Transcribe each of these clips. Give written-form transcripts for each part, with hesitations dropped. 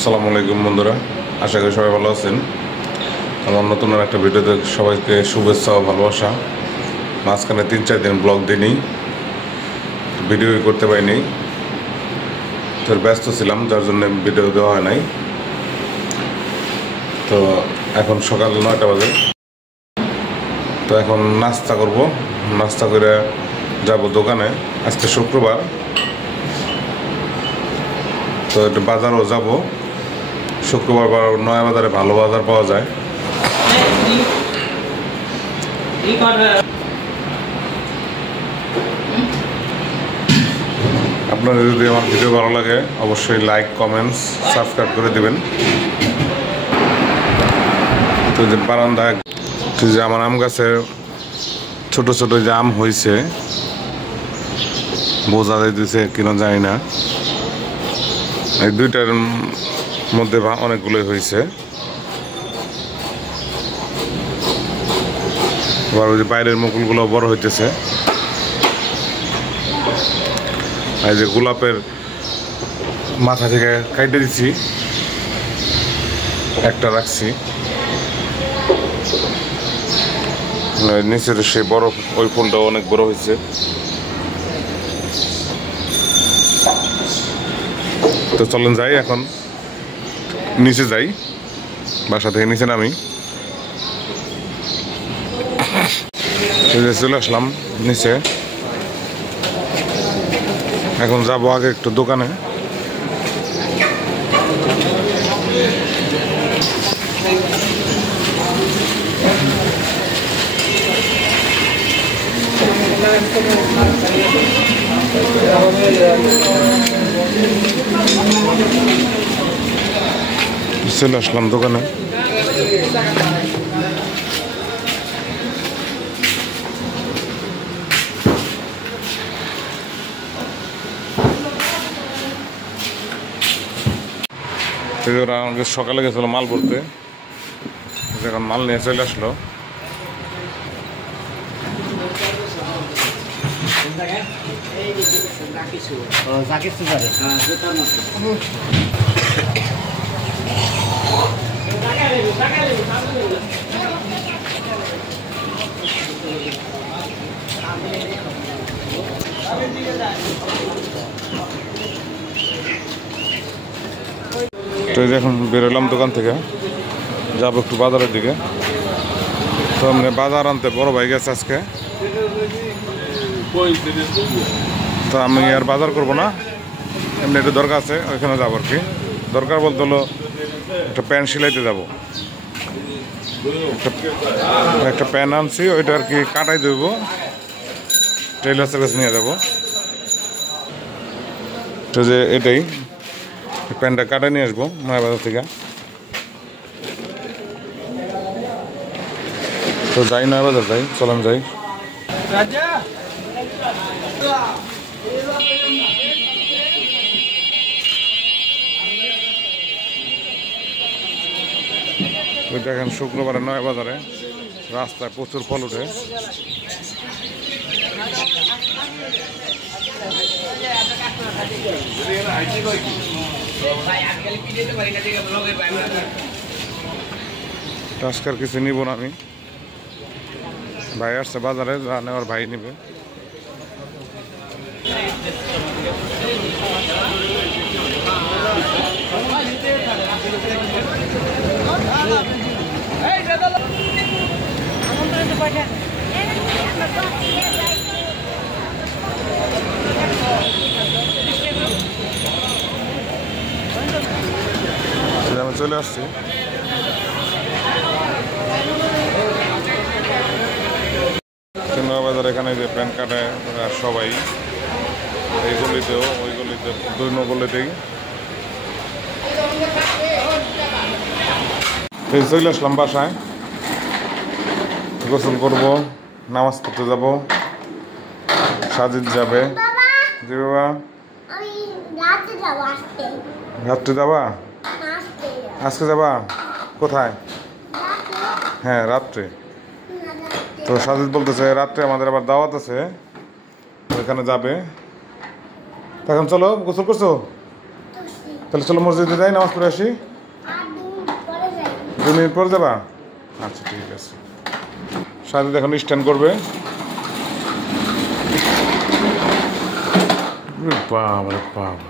আসসালামু আলাইকুম বন্ধুরা, আশা করি সবাই ভালো আছেন। আমার নতুন একটা ভিডিওতে সবাইকে শুভেচ্ছা ও ভালোবাসা। মাঝখানে 3-4 দিন ব্লগ দিইনি, ভিডিও করতে পারিনি, তো ব্যস্ত ছিলাম, যার জন্য ভিডিও দেওয়া হয় নাই। তো এখন সকাল 9টা বাজে, তো এখন নাস্তা করব, নাস্তা করে যাব দোকানে। আজকে শুক্রবার, তো একটু বাজারও যাব। শুক্রবার নয়া বাজারে ভালো বাজার পাওয়া যায়। আপনাদের যদি আমার ভিডিও ভালো লাগে অবশ্যই লাইক, কমেন্টস, সাবস্ক্রাইব করে দেবেন। তো যে বারান্দায় যে আমার আম গাছে ছোট ছোট যে আম হয়েছে, বোঝা দিতেছে কিনা জানি না, এই দুইটার মধ্যে অনেকগুলোই হয়েছে। আবার ওই যে বাইরের মুকুলগুলো বড় হইতেছে। এই যে গোলাপের মাথা থেকে কাটে দিচ্ছি, একটা রাখছি, নিচের সেই বড় ওই ফুলটাও অনেক বড় হয়েছে। তো চলেন যাই, এখন নিচে যাই, বাসা থেকে নিচে নামি। চলে আসলাম নিচে, এখন যাবো আগে একটু দোকানে। চলে আসলাম দোকানে। ওরা আমাকে সকালে গেছিল মাল ভরতে, এখন মাল নিয়ে চলে আসলো। তো এখন বেরোলাম দোকান থেকে, যাবো একটু বাজারের দিকে। তো আমরা বাজার আনতে বড় ভাই গেছে আজকে, তো আমি আর বাজার করবো না, এমনি একটু দরকার আছে, ওইখানে যাবো আর কি। দরকার বলতে হলো একটা প্যান্ট সেলাইতে যাবো, একটা প্যান্ট আনছি, ওইটা আর কি কাটাই দেবো, টেইলার্সের কাছে নিয়ে যাবো। তো যে এটাই প্যান্টটা কাটাই নিয়ে আসবো নয়া বাজার থেকে। তো যাই নয়া বাজার, যাই, চলেন যাই। দেখেন শুক্রবারে নয়া বাজারে রাস্তায় প্রচুর ফল উঠে। আজকাল কিছু নিব না আমি, ভাই আসছে বাজারে, যা নেওয়ার ভাই নিবে। আমি চলে আসছি। বাজার এখানে যে প্যান কার্ডে সবাই, এই গলিতেও ওই গলিতে, 2 নম্বর গলিতেই। চলে আসলাম বাসায়, গোসল করবো, নামাজ পড়তে যাবো, সাজিদ যাবে। জি বাবা, রাত্রে যাবা? আজকে যাবা? কোথায়? হ্যাঁ রাত্রে। তো সাজিদ বলতেছে রাত্রে আমাদের আবার দাওয়াত আছে, ওইখানে যাবে। এখন চলো, গোসল করছো? তাহলে চলো মসজিদে যাই, নামাজ পড়ে আসি। 2 মিনিট পরে যাবা? আচ্ছা ঠিক আছে। সাজিদ এখন স্ট্যান্ড করবে। বাবা বাবা,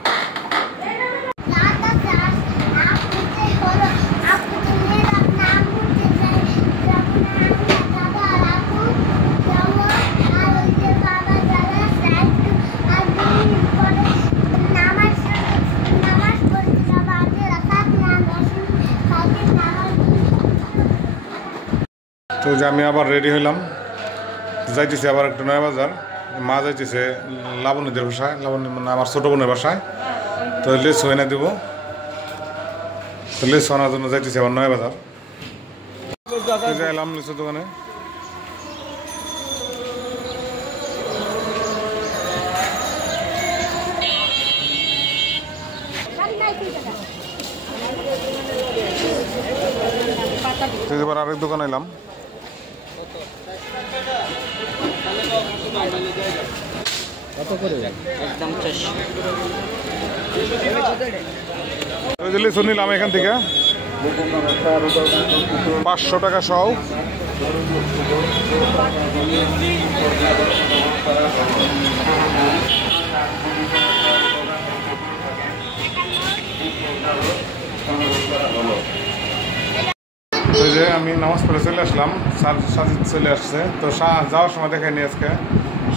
তো যে আমি আবার রেডি হইলাম, যাইতেছি আবার একটু নয়া বাজার। মা যাইতেছে লাবণীদের বাসায়, লাবণী মানে আমার ছোটো বোনের বাসায়। তো লেস হয়ে না দিব, তো লেস হওয়ার জন্য যাইতেছি আবার নয়া বাজার। এলাম লিচুর দোকানে। এবার আরেক দোকানে এলাম। লিচু নিলাম এখান থেকে 500 টাকা সহ। যে আমি নামাজ পড়ে চলে আসলাম, সাজিদ চলে আসছে। তো যাওয়ার সময় দেখায়নি আজকে,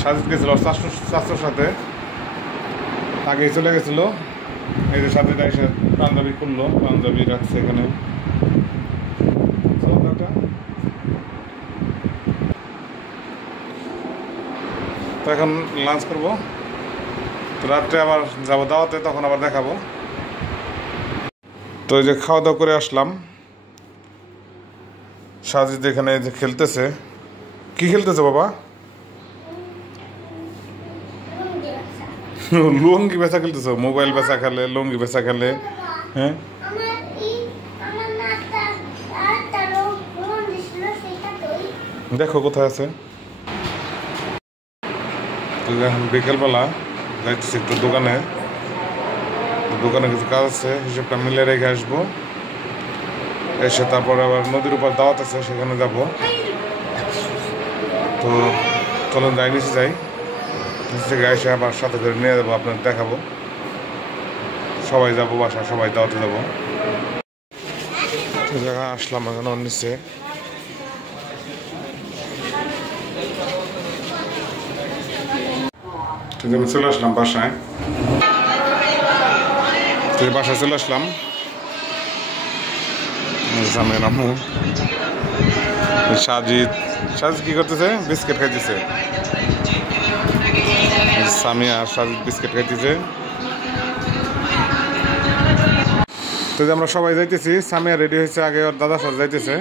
সাজিদ গেছিল চাচুর সাথে, আগেই চলে গেছিল। এই যে সাজিদ এসে পাঞ্জাবি খুললো, পাঞ্জাবি রাখছে এখানে। তো এখন লাঞ্চ করবো, তো রাত্রে আবার যাবো দাওয়াতে, তখন আবার দেখাবো। তো এই যে খাওয়া দাওয়া করে আসলাম। সাজিদ এখানে যে খেলতেছে। কি খেলতেছে বাবা? লুঙ্গি বেচা খেলতেছে? মোবাইল বেচা খেলে, লুঙ্গি বেচা খেলে। হ্যাঁ, দেখো কোথায় আছে। এখন বিকেলবেলা যাইতেছি একটু দোকানে, দোকানে কিছু কাজ আছে, হিসেবটা মিলে রেখে আসবো। এসে তারপরে আবার নদীর উপর দাওয়াত আছে, সেখানে যাব। তো চলুন যাই, নিচে যাই। নিচে থেকে এসে আবার সাথে করে নিয়ে যাবো, আপনাদের দেখাবো। সবাই যাবো বাসা, সবাই দাওয়াতে যাবো। জায়গা আসলাম এখন নিচে। আমি চলে আসলাম বাসায়, বাসায় চলে আসলাম। সাজিদ কি করতেছে? বিস্কিট খাইতেছে। সামিয়া আর সাজিদ বিস্কিট খাইতেছে। তো আমরা সবাই যাইতেছি। সামিয়া রেডি হয়েছে, আগে ওর দাদার সাথে যাইতেছে।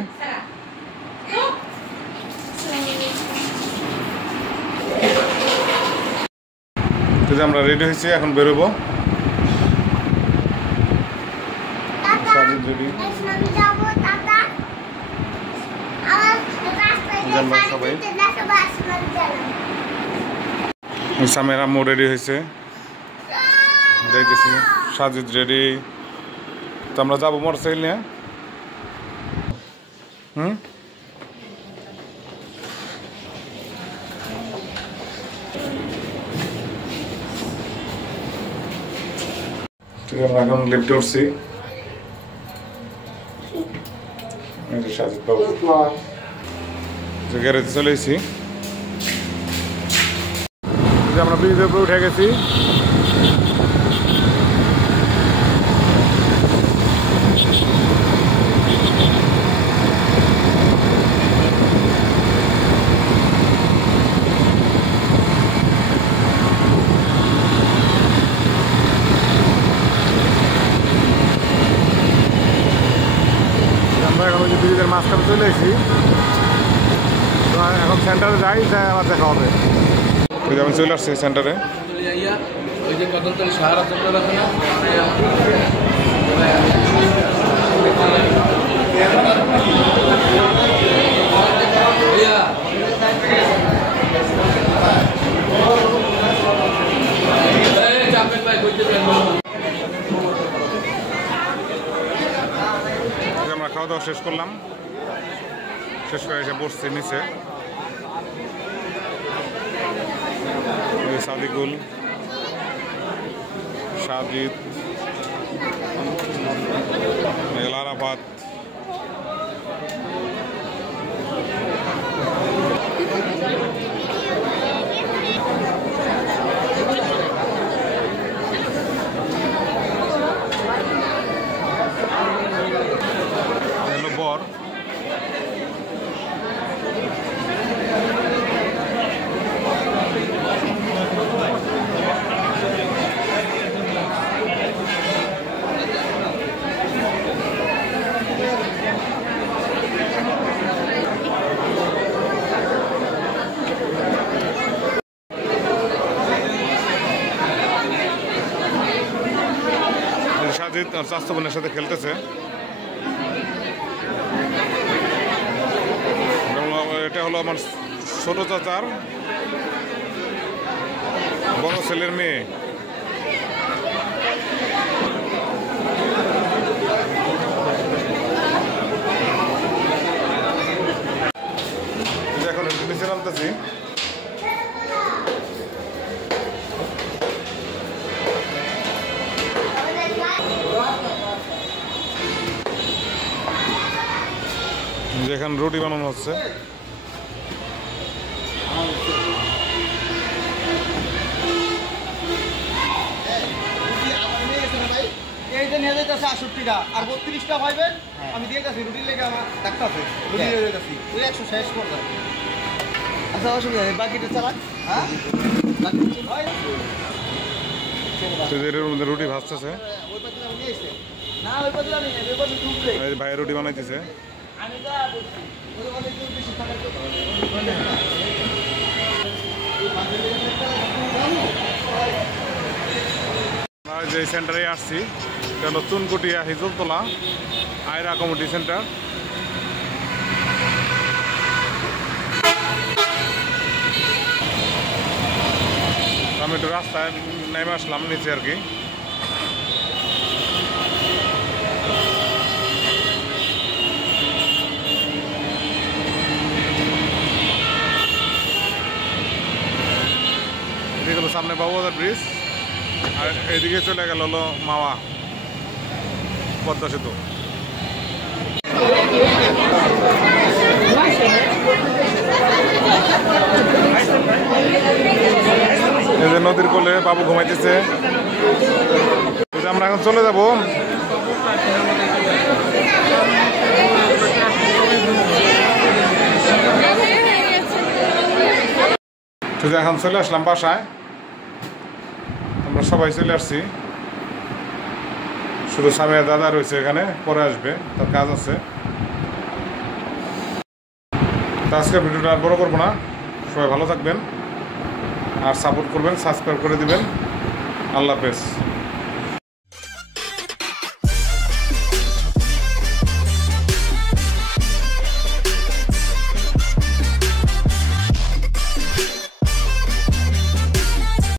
তো আমরা রেডি হয়েছি, এখন বেরোবো। সাজিদ রেডি, সবাই। সামিয়ার আম্মু রেডি হয়েছে, যাইতেছি। সাজিদ রেডি। তো আমরা যাবো মোটরসাইকেল নিয়ে। আমরা এখন লিফটে উঠছি। সাজিদ বাবু গ্যারেজে চলে এসেছি। আমরা ব্রিজের উপরে উঠে গেছি। আমরা এখন যে ব্রিজের মাঝখানে চলে এসেছি। এখন সেন্টারে যাই, যাই আবার দেখা হবে। আমি চলে আসছি সেন্টারে। খাওয়া দাওয়া শেষ করলাম, শেষ করে এসে বসছি নিচে। সাদিকুল, সাজিদ, আরাফাত, বর। সাজিদ আর চাচা বোনের সাথে খেলতেছে। এটা হলো আমার ছোট চাচার বড় ছেলের মেয়ে। এখন নিচে নামতেছি। যেখানে রুটি বানানো হচ্ছে। এইটা নিয়ে যাইতেছে 68 আর 32টা পাইবেন। আমি দিয়ে গেছি রুটির লেগে আমার ডাক্তার আছে, রুটি দিয়ে গেছি ওই 100 শেষ করবে। আচ্ছা অসুবিধা নেই, বাকিটা চালাক। হ্যাঁ রুটি ভাজতেছে, ওই পাতিলা নিয়ে এসে না, ওই পাতিলা নেই, ওই পাতিলা ঢুকবে। ভাই রুটি বানাইতেছে। আমি যা বলছি ওই অনেক বেশি টাকা আমরা যে সেন্টারে আসছি এটা হলো চুনকুটিয়া হিজলতলা আয়রা কমিউনিটি সেন্টার। আমি একটু রাস্তায় নেমে আসলাম নিচে আর কি। এদিকে হলো সামনে বাবুবাজার ব্রিজ, আর এদিকে চলে গেল হলো মাওয়া পদ্মা সেতু। এই যে নদীর কোলে বাবু ঘুমাইতেছে। আমরা এখন চলে যাব। এখন চলে আসলাম বাসায়, আমরা সবাই চলে আসছি, শুধু সামিয়া দাদা রয়েছে এখানে, পরে আসবে, তার কাজ আছে। তো আজকের ভিডিওটা আর বড় করবো না, সবাই ভালো থাকবেন আর সাপোর্ট করবেন, সাবস্ক্রাইব করে দিবেন। আল্লাহ হাফেজ।